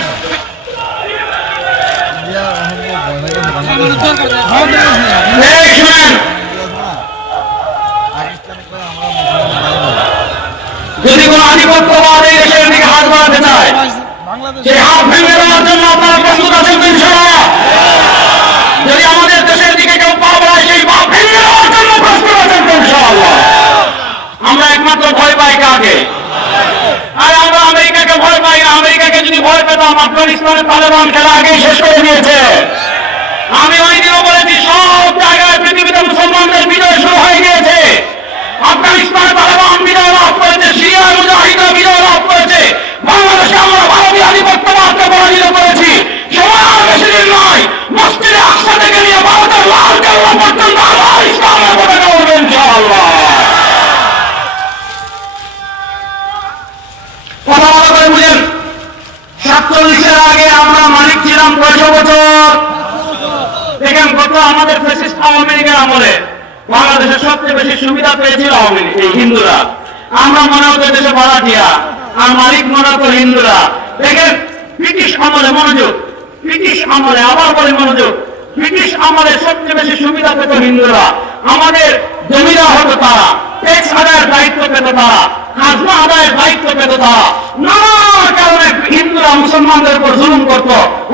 শুনেন, যদি কোন আধিপত্যবাদ এই দেশের দিকে হাত বাড়াতে চায়, সেই হাত ভেঙে দেওয়ার জন্য আপনারা প্রস্তুত আছেন তো ইনশাআল্লাহ? যদি আমাদের দেশের দিকে কেউ পা বাড়ায়, সেই পা ভেঙে দেওয়ার জন্য প্রস্তুত আছেন তো ইনশাআল্লাহ? আমরা একমাত্র ভয় পাই কাকে? আর আমরা আমেরিকাকে ভয় পাই না। আমেরিকাকে যদি ভয় পেতাম, আফগানিস্তানের তালেবান খেলা আগেই শেষ করে দিয়েছে। আমি ওই দিনও বলেছি সব জায়গায় পৃথিবীতে মুসলমানদের বিজয় শুরু হয়ে গিয়েছে। আফগানিস্তানে তালেবান বিজয় লাভ করেছে, সিরিয়ার মুজাহিদরা বিজয় লাভ করেছে, বাংলাদেশে আমরা ভারতীয় আধিপত্যবাদকে পরাজিত করেছি। সময় আর বেশি দিন নয়, মসজিদে আকসা থেকে নিয়ে ভারতের লাল কেল্লা পর্যন্ত আবার ইসলামের পতাকা উড়বে ইনশাআল্লাহ। কথা ভালো করে বুঝেন, 47-এর আগে আমরা মালিক ছিলাম 500 বছর। দেখেন কত আমাদের ফ্যাসিস্ট আওয়ামী লীগের আমলে বাংলাদেশের সবচেয়ে বেশি সুবিধা পেয়েছিল আওয়ামী লীগ, এই হিন্দুরা। আমরা মনে হতো দেশে ভাড়াটিয়া, আর মালিক মনে হতো হিন্দুরা। দেখেন ব্রিটিশ আমলে মনোযোগ, ব্রিটিশ আমলে আবার বলে মনোযোগ, ব্রিটিশ আমলে সবচেয়ে বেশি সুবিধা পেত হিন্দুরা। আমাদের জমিদার হতো তারা, ট্যাক্স আদায়ের দায়িত্ব পেত তারা, খাজনা আদায়ের দায়িত্ব পেত তারা। নানা কারণে হিন্দুরা মুসলমানদের উপর জুলুম করত,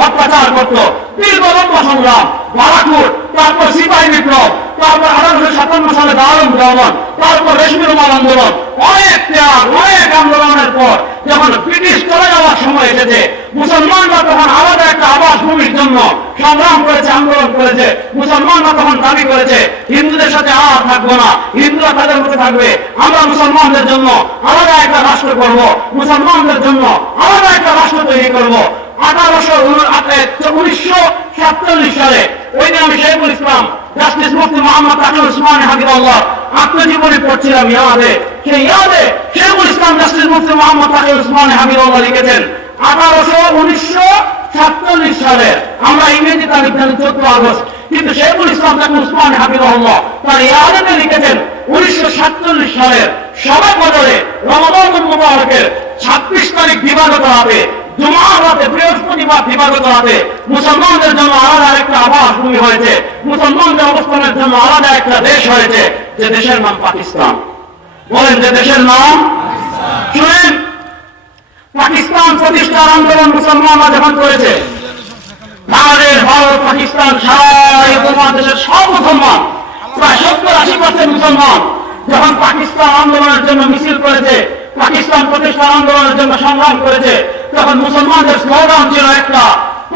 অত্যাচার করত। দীর্ঘ লম্বা সংগ্রাম, বালাকুট, তারপর সিপাহী বিপ্লব, তারপর 1857 সালে দারুণ আন্দোলন, তারপর রেশমি রুমাল আন্দোলন, অনেক ত্যাগ, অনেক আন্দোলনের পর যখন ব্রিটিশ চলে যাওয়ার সময় এসেছে, মুসলমানরা তখন আলাদা একটা আবাস ভূমির জন্য সংগ্রাম করেছে, আন্দোলন করেছে। মুসলমানরা তখন দাবি করেছে হিন্দুদের সাথে আর থাকবো না, হিন্দুরা তাদের মধ্যে থাকবে, আমরা মুসলমানদের জন্য আলাদা একটা রাষ্ট্র করব, মুসলমানদের জন্য আলাদা একটা রাষ্ট্র তৈরি করব। 1947 সালে ওই দিন আমি শেখুল ইসলাম জাস্টিস মুফতি মোহাম্মদ তাকিউল উসমানী হাফিজাহুল্লাহ আত্মজীবনী পড়ছিলাম ইয়াদে। সেই ইয়াদে শেখুল ইসলাম জাস্টিস মুফতি মোহাম্মদ তাকিউল উসমানী হাফিজাহুল্লাহ লিখেছেন 1947 সালে, আমরা ইংরেজি তারিখ জানি 14 আগস্ট, কিন্তু শেখুল ইসলাম তাকিউল উসমানী হাফিজাহুল্লাহ তার ইয়াদে লিখেছেন 1947 সালের শবে কদরে রমাদানুল মুবারকের 26 তারিখ দিবাগত রাতে, জুমার রাতে, বৃহস্পতিবার দিবাগত রাতে মুসলমানদের জন্য আলাদা একটা আবাস ভূমি হয়েছে, মুসলমানদের অবস্থানের জন্য আলাদা একটা দেশ হয়েছে, যে দেশের নাম পাকিস্তান। বলেন যে দেশের নাম? শুনেন, পাকিস্তান প্রতিষ্ঠার আন্দোলন মুসলমানরা যখন করেছে, বাংলাদেশ, ভারত, পাকিস্তান, সারা উপমহাদেশের সব মুসলমান, প্রায় 70-80% মুসলমান যখন পাকিস্তান আন্দোলনের জন্য মিছিল করেছে, পাকিস্তান প্রতিষ্ঠার আন্দোলনের জন্য সংগ্রাম করেছে, তখন মুসলমানদের স্লোগান ছিল একটা,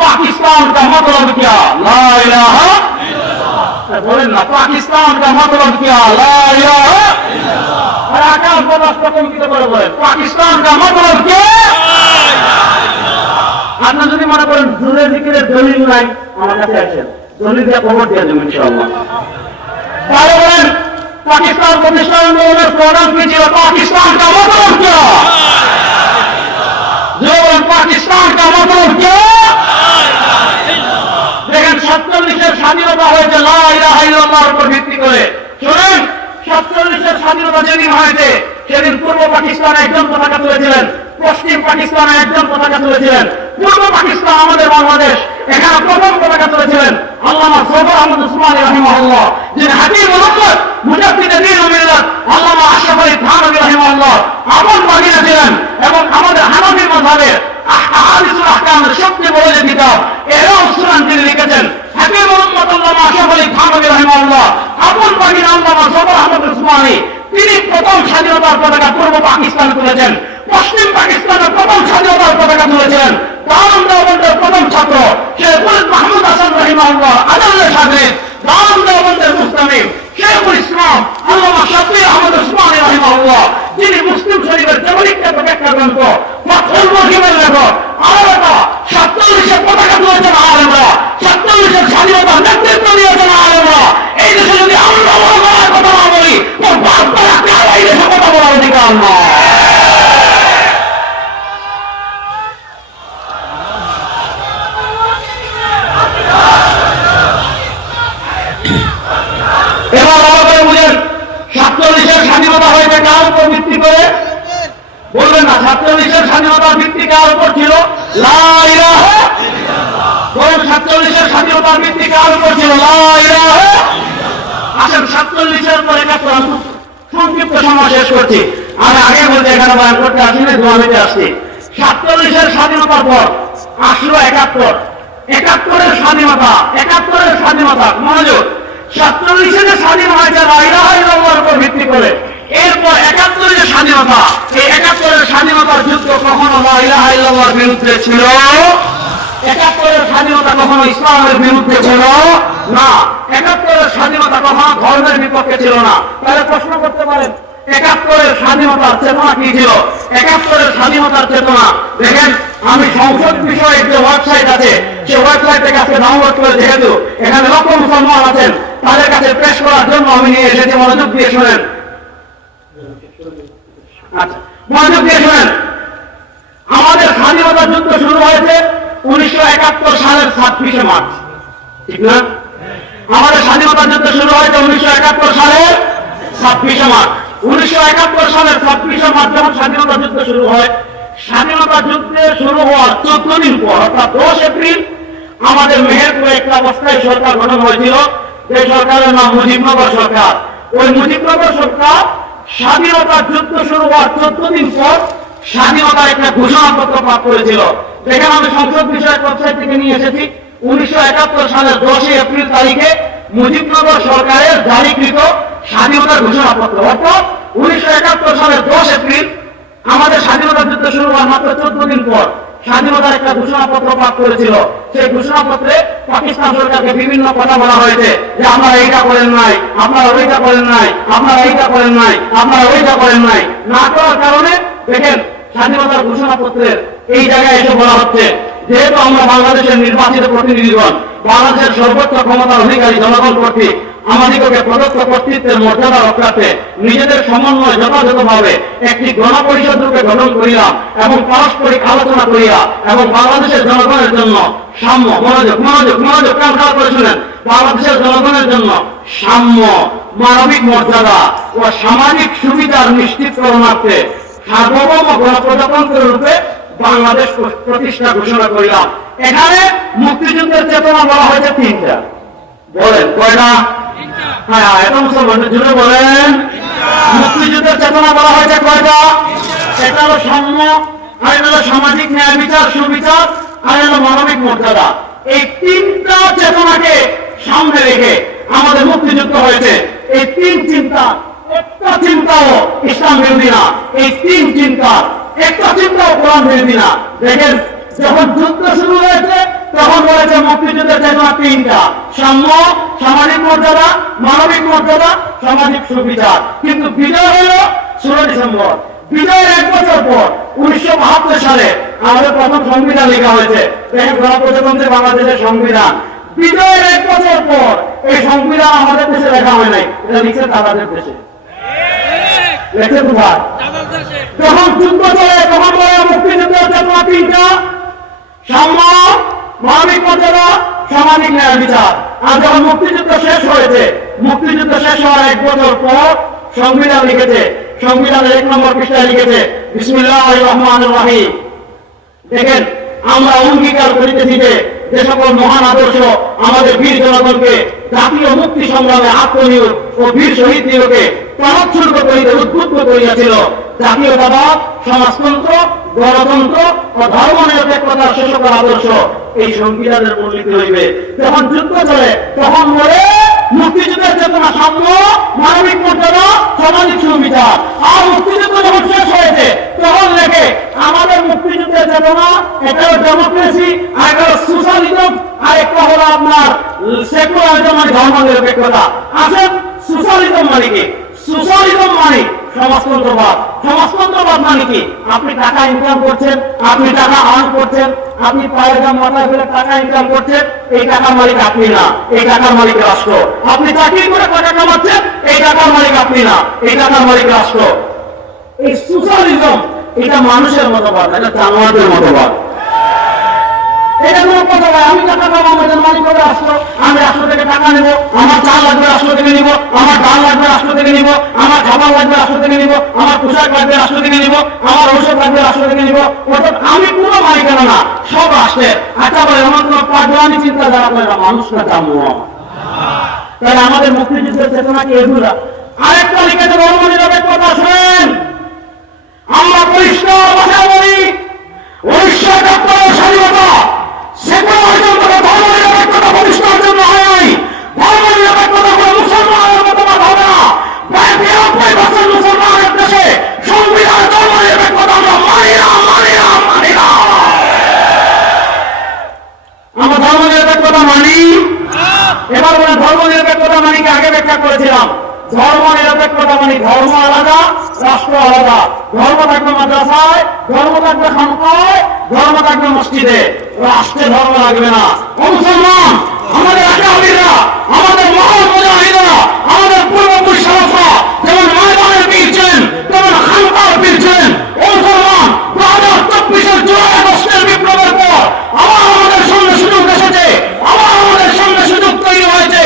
পাকিস্তান কা মতলব কিয়া লা ইলাহা ইল্লাল্লাহ। বলেন না, পাকিস্তান কা মতলব কিয়া লা ইলাহা ইল্লাল্লাহ। আর আকাশ বাতাস প্রকম্পিত করে বলেন, পাকিস্তান কা মতলব কিয়া লা ইলাহা ইল্লাল্লাহ। আপনারা যদি মনে করেন জোরের জিকিরের দলিল নাই, আমার কাছে আসেন, দলিল দিয়ে খবর দিয়ে দেবেন ইনশাআল্লাহ। তাহলে বলেন পাকিস্তান প্রতিষ্ঠা আন্দোলনের প্রধান কি ছিল? পাকিস্তান কা মতলব কিয়া, যেমন পাকিস্তান কা মতলব কিয়া। দেখেন 47-এর স্বাধীনতা হয়েছে লা ইলাহা ইল্লাল্লাহর উপর ভিত্তি করে। শুনেন, 47-এর স্বাধীনতা যেদিন হয়েছে সেদিন পূর্ব পাকিস্তানে একজন পতাকা তুলেছিলেন, পশ্চিম পাকিস্তানে একজন পতাকা তুলেছিলেন। পূর্ব পাকিস্তান আমাদের বাংলাদেশ, এখানে প্রথম পতাকা তুলেছিলেন আল্লামা সফর আহমদ উসমানী রাহিমাহুল্লাহ, যিনি হাকিম মুহাম্মদ মুজাদ্দিদে দ্বীন ও মিল্লাত আল্লামা আশরাফ আলী থানভী রাহিমাহুল্লাহ আপন বাগিনা ছিলেন। এবং আমাদের হানাফি মাযহাবের আহকামুল আহকামের সবচেয়ে বড় যে কিতাব ইহরাম সুনান তিনি লিখেছেন, হাকিম মুহাম্মদ আল্লামা আশরাফ আলী থানভী রাহিমাহুল্লাহ আপন বাগিনা আল্লামা সফর আহমদ উসমানী, তিনি প্রথম স্বাধীনতার পতাকা পূর্ব পাকিস্তানে তুলেছেন। পশ্চিম পাকিস্তানের প্রথম স্বাধীনতার পতাকা তুলেছিলেন দারুন দেওবন্দের প্রথম ছাত্র শেখুল মাহমুদ হাসান রাহিমাহুল্লাহ আদালের শাগরিদ, দারুন দেওবন্দের মুস্তামিম শেখুল ইসলাম আল্লামা শাফি আহমদ উসমানী রাহিমাহুল্লাহ, যিনি মুসলিম শরীফের তেমনিকটা একটা গ্রন্থ ফাতহুল মুহিমের লেখক। আলেমরা 47-এর পতাকা তুলেছেন, আলেমরা 47-এর স্বাধীনতার নেতৃত্ব দিয়েছেন আলেমরা। এই দেশে যদি আমরা বলার কথা না বলি, তো বাদ তারা কারো এই দেশে কথা বলার অধিকার নয়। এবার ভালো করে বুঝেন, 47-এর স্বাধীনতা হয়েছে কার উপর ভিত্তি করে? বলবেন না, 47-এর স্বাধীনতার ভিত্তি কার উপর ছিল? লা ইলাহা ইল্লাল্লাহ। বলেন 47-এর স্বাধীনতার ভিত্তি কার উপর ছিল? লা ইলাহা ইল্লাল্লাহ। আসেন 47-এর পরে সংক্ষিপ্ত সময় শেষ করছি। আমি আগে বলতে এখানে বয়ান করতে আসি না, দোয়া নিতে আসছি। 47-এর স্বাধীনতার পর আসলো 71-এর স্বাধীনতা। 71-এর স্বাধীনতা মনোযোগ, 47-এর স্বাধীন হয়েছে লা ইলাহা ইল্লাল্লাহর উপর ভিত্তি করে। এরপর 71-এর স্বাধীনতা, এই 71-এর স্বাধীনতার যুদ্ধ কখনো লা ইলাহা ইল্লাল্লাহর বিরুদ্ধে ছিল? 71-এর স্বাধীনতা কখনো ইসলামের বিরুদ্ধে ছিল না। 71-এর স্বাধীনতা কখনো ধর্মের বিপক্ষে ছিল না। তাহলে প্রশ্ন করতে পারেন 71-এর স্বাধীনতার চেতনা কি ছিল? 71-এর স্বাধীনতার চেতনা দেখেন, আমি সংসদ বিষয়ের যে ওয়েবসাইট আছে সেই ওয়েবসাইট থেকে আজকে ডাউনলোড করে, যেহেতু এখানে লক্ষ মুসলমান আছেন তাদের কাছে পেশ করার জন্য আমি নিয়ে এসেছি। মনোযোগ দিয়ে শোনেন, আচ্ছা মনোযোগ দিয়ে শোনেন। আমাদের স্বাধীনতা যুদ্ধ শুরু হয়েছে 1971 সালের 26শে মার্চ, ঠিক না? আমাদের স্বাধীনতা যুদ্ধ শুরু হয়েছে 1971 সালের 26শে মার্চ। 1971 সালের 26শে মার্চ যখন স্বাধীনতা যুদ্ধ শুরু হয়, স্বাধীনতা যুদ্ধে শুরু হওয়ার 14 দিন পর অর্থাৎ 10 এপ্রিল আমাদের মেহেরপুরে একটা অবস্থায় সরকার গঠন হয়েছিল, যে সরকারের নাম মুজিবনগর সরকার। ওই মুজিবনগর সরকার স্বাধীনতা যুদ্ধ শুরু হওয়ার 14 দিন পর স্বাধীনতার একটা ঘোষণাপত্র পাঠ করেছিল, যেখানে আমি সংসদ বিষয়ক ওয়েবসাইট থেকে নিয়ে এসেছি। 1971 সালের 10 এপ্রিল তারিখে মুজিবনগর সরকারের জারিকৃত স্বাধীনতার ঘোষণাপত্র, অর্থাৎ 1971 সালের 10 এপ্রিল আমাদের স্বাধীনতা যুদ্ধ শুরু হওয়ার মাত্র 14 দিন পর স্বাধীনতার একটা ঘোষণাপত্র পাঠ করেছিল। সেই ঘোষণাপত্রে পাকিস্তান সরকারকে বিভিন্ন কথা বলা হয়েছে যে আপনারা এইটা করেন নাই, আপনারা ওইটা করেন নাই, আপনারা এইটা করেন নাই, আপনারা ওইটা করেন নাই। না করার কারণে দেখেন স্বাধীনতার ঘোষণাপত্রের এই জায়গায় এসে বলা হচ্ছে, যেহেতু আমরা বাংলাদেশের নির্বাচিত প্রতিনিধিগণ, বাংলাদেশের সর্বোচ্চ ক্ষমতার অধিকারী জনগণ কর্তৃক আমাদিগকে প্রদত্ত কর্তৃত্বের মর্যাদা রক্ষার্থে নিজেদের সমন্বয় যথাযথভাবে একটি গণপরিষদ রূপে গঠন করিলাম এবং পারস্পরিক আলোচনা করিয়া এবং বাংলাদেশের জনগণের জন্য সাম্য, মনোযোগ মনোযোগ মনোযোগ কাজ করে শুনেন, বাংলাদেশের জনগণের জন্য সাম্য, মানবিক মর্যাদা ও সামাজিক সুবিধার নিশ্চিতকরণার্থে সার্বভৌম গণপ্রজাতন্ত্র রূপে বাংলাদেশ প্রতিষ্ঠা ঘোষণা করিলাম। এখানে মুক্তিযুদ্ধের চেতনা বলা হয়েছে 3টা। বলেন কয়টা? হ্যাঁ, এটা মুসলমানদের জন্য বলেন। মুক্তিযুদ্ধের চেতনা বলা হয়েছে কয়টা? একটা হলো সাম্য, আর হলো সামাজিক ন্যায় বিচার সুবিচার, আর হলো মানবিক মর্যাদা। এই 3টা চেতনাকে সামনে রেখে আমাদের মুক্তিযুদ্ধ হয়েছে। এই 3 চিন্তা একটা চিন্তাও ইসলাম বিরোধী না, এই 3 চিন্তা একটা চিন্তাও কোরআন বিরোধী না। দেখেন যখন যুদ্ধ শুরু হয়েছে তখন বলেছে মুক্তিযুদ্ধের চেতনা 3টা: সাম্য, সামাজিক মর্যাদা, মানবিক মর্যাদা, সামাজিক সুবিচার। কিন্তু বিজয় হল 16 ডিসেম্বর। বিজয়ের 1 বছর পর 1972 সালে আমাদের প্রথম সংবিধান লেখা হয়েছে। দেখেন গণপ্রজাতন্ত্রী বাংলাদেশের সংবিধান। বিজয়ের 1 বছর পর এই সংবিধান আমাদের দেশে লেখা হয় নাই, এটা লিখছে দাদাদের দেশে। লেখছে কোথায়? যখন যুদ্ধ চলে তখন বলে মুক্তিযুদ্ধের চেতনা 3টা: সাম্য, মানবিক মর্যাদা, সামাজিক ন্যায় বিচার। আর যখন মুক্তিযুদ্ধ শেষ হয়েছে, মুক্তিযুদ্ধ শেষ হওয়ার 1 বছর পর সংবিধান লিখেছে। সংবিধানের 1 নম্বর পৃষ্ঠায় লিখেছে বিসমিল্লাহির রহমানির রহিম। দেখেন আমরা অঙ্গীকার করিতেছি যে যে সকল মহান আদর্শ আমাদের বীর জনগণকে জাতীয় মুক্তি সংগ্রামে আত্মনিয়োগ ও বীর শহীদদিগকে প্রাণোৎসর্গ করিতে উদ্বুদ্ধ করিয়াছিল, জাতীয়তাবাদ, সমাজতন্ত্র, গণতন্ত্র ও ধর্মনিরপেক্ষতার শেষকর আদর্শ এই সংবিধানের মূলনীতি হইবে। যখন যুদ্ধ চলে তখন বলে মুক্তিযুদ্ধের চেতনা সাম্য, মানবিক মর্যাদা, সামাজিক সুবিচার। আর মুক্তিযুদ্ধ যখন শেষ হয়েছে তখন লেখে আমাদের মুক্তিযুদ্ধের চেতনা একটা হলো ডেমোক্রেসি, আর একটা হলো সোশ্যালিজম, আর একটা হলো আপনার সেকুলারিজম মানে ধর্মনিরপেক্ষতা। আসেন সোশ্যালিজম মানে কি? সোশ্যালিজম মানে সমাজতন্ত্রবাদ। সমাজতন্ত্রবাদ মানে কি? আপনি টাকা ইনকাম করছেন, আপনি টাকা আর্ন করছেন, আপনি পায়ের দাম মাথায় ফেলে টাকা ইনকাম করছেন, এই টাকার মালিক আপনি না, এই টাকার মালিক রাষ্ট্র। আপনি চাকরি করে টাকা কামাচ্ছেন, এই টাকার মালিক আপনি না, এই টাকার মালিক রাষ্ট্র। এই সোশ্যালিজম এটা মানুষের মতবাদ, এটা জানোয়ারদের মতবাদ। এটা কোনো কথা নয়। আমি টাকা পাবো, আমাদের মালিক হবে রাষ্ট্র, আমি রাষ্ট্র থেকে টাকা নেবো, আমার চাল লাগবে রাষ্ট্র থেকে নিব, আমার ডাল লাগবে রাষ্ট্র থেকে নিব, আমার খাবার লাগবে রাষ্ট্র থেকে নিব, আমার পোশাক লাগবে রাষ্ট্র থেকে নিব, আমার ঔষধ লাগবে রাষ্ট্র থেকে নিব। অর্থাৎ আমি কোনো মালিকানা না, সব রাষ্ট্রের। আচ্ছা বলে আমার কোনো পাগলামি চিন্তা যারা করে না, মানুষটা জানোয়ার। তাহলে আমাদের মুক্তিযুদ্ধের চেতনা কি এগুলা? আরেকটা লিখেছে ধর্মনিরপেক্ষতা। শুনেন, আমরা পরিষ্কার ভাষায় বলি 1971 স্বাধীনতা সেকুলারিজম থেকে ধর্মনিরপেক্ষতা প্রতিষ্ঠার জন্য হয় নাই। ধর্মনিরপেক্ষতা কোনো মুসলমানের মতবাদ হবে না। 92% মুসলমানের দেশে সংবিধান ধর্মনিরপেক্ষতা আমরা মানি না, মানি না, মানি না। আমরা ধর্মনিরপেক্ষতা মানি। এবার বলে ধর্মনিরপেক্ষতা মানে কি? আগে ব্যাখ্যা করেছিলাম। ধর্মনিরপেক্ষতা মানে ধর্ম আলাদা, রাষ্ট্র আলাদা। ধর্ম থাকবে মাদ্রাসায়, ধর্ম থাকবে খানকায়, ধর্ম থাকবে মসজিদে, রাষ্ট্রে ধর্ম লাগবে না। ও মুসলমান, আমাদের আকাবিররা, আমাদের মহান মুজাহিদরা, আমাদের পূর্বপুরুষরা যেমন ময়দানের বীর ছিলেন, তেমন খানকার বীর ছিলেন। ও মুসলমান, 2024 জুলাই আগস্টের বিপ্লবের পর আবার আমাদের সামনে সুযোগ এসেছে, আবার আমাদের সামনে সুযোগ তৈরি হয়েছে।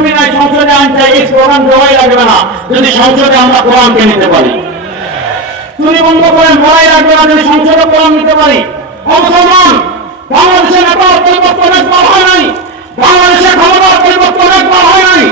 কপি নাই, সংসদে আনতে এই স্লোগান দেওয়াই লাগবে না যদি সংসদে আমরা কোরআনকে নিতে পারি। চুরি বন্ধ করে মরাই লাগবে না যদি সংসদে কোরআন নিতে পারি। মুসলমান, বাংলাদেশের নেতার পরিবর্তন একবার হয় নাই, বাংলাদেশের ক্ষমতার পরিবর্তন একবার হয় নাই,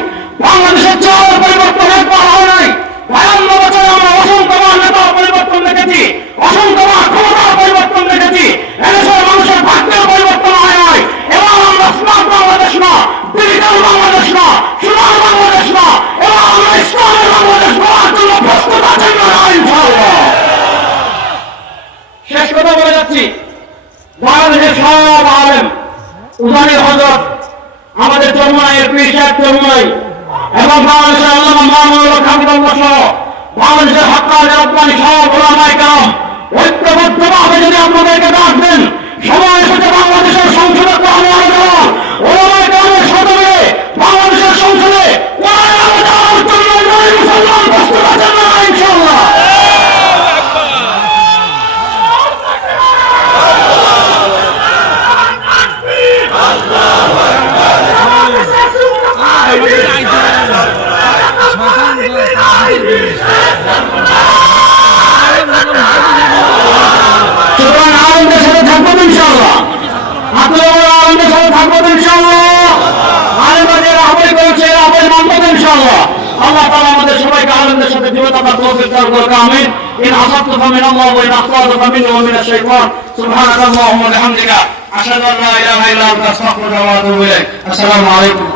বাংলাদেশের চেহারা পরিবর্তন একবার হয় নাই। 52 বছরে আমরা অসংখ্যবার নেতার পরিবর্তন দেখেছি, অসংখ্যবার ক্ষমতার পরিবর্তন দেখেছি, এদেশের মানুষের ভাগ্যের পরিবর্তন হয় নাই। এবার আমরা স্মার্ট বাংলাদেশ না, ডিজিটাল বাংলাদেশ না, সোনার বাংলাদেশ না, এবার আমরা ইসলামের বাংলাদেশ গড়ার জন্য প্রস্তুত আছি না, ইনশাআল্লাহ। শেষ কথা বলে যাচ্ছি, বাংলাদেশের সব আলেম উদানি হযরত আমাদের চরমনাইয়ের পীর সাহেব চরমনাই এবং বাংলাদেশের আল্লামা মাওলানা হামিদুল্লাহ সহ বাংলাদেশের হক্কানি রব্বানি সব ওলামায়ে কেরাম ঐক্যবদ্ধভাবে যদি আপনাদেরকে ডাক দেন, সময় এসেছে বাংলাদেশের সংসদে কোরআন আলোচনা, ওলামায়ে কেরামের সাথে মিলে বাংলাদেশের সংসদে কোরআন আলোচনার জন্য নয় মুসলমান প্রস্তুত আছেন না, ইনশাআল্লাহ। সুতরাং আনন্দের সাথে থাকবো তো ইনশাআল্লাহ, আপনারা আনন্দের সাথে থাকবো তো ইনশাআল্লাহ, আনন্দের আহ্বান করেছে আহ্বান মানবো তো ইনশাআল্লাহ। আল্লাহ তাআলা আমাদের সবাইকে আনন্দের সাথে জীবন থাকার তৌফিক দান করুন, আমিন। ইন আসাবতু ফামিনাল্লাহি ওয়া ইন আখতাতু ফামিন্নি ওয়া মিনাশ শাইতান। সুবহানাকাল্লাহুম্মা ওয়া বিহামদিকা আশহাদু আল্লা ইলাহা ইল্লা আনতা আস্তাগফিরুকা ওয়া আতুবু ইলাইক। আসসালামু আলাইকুম।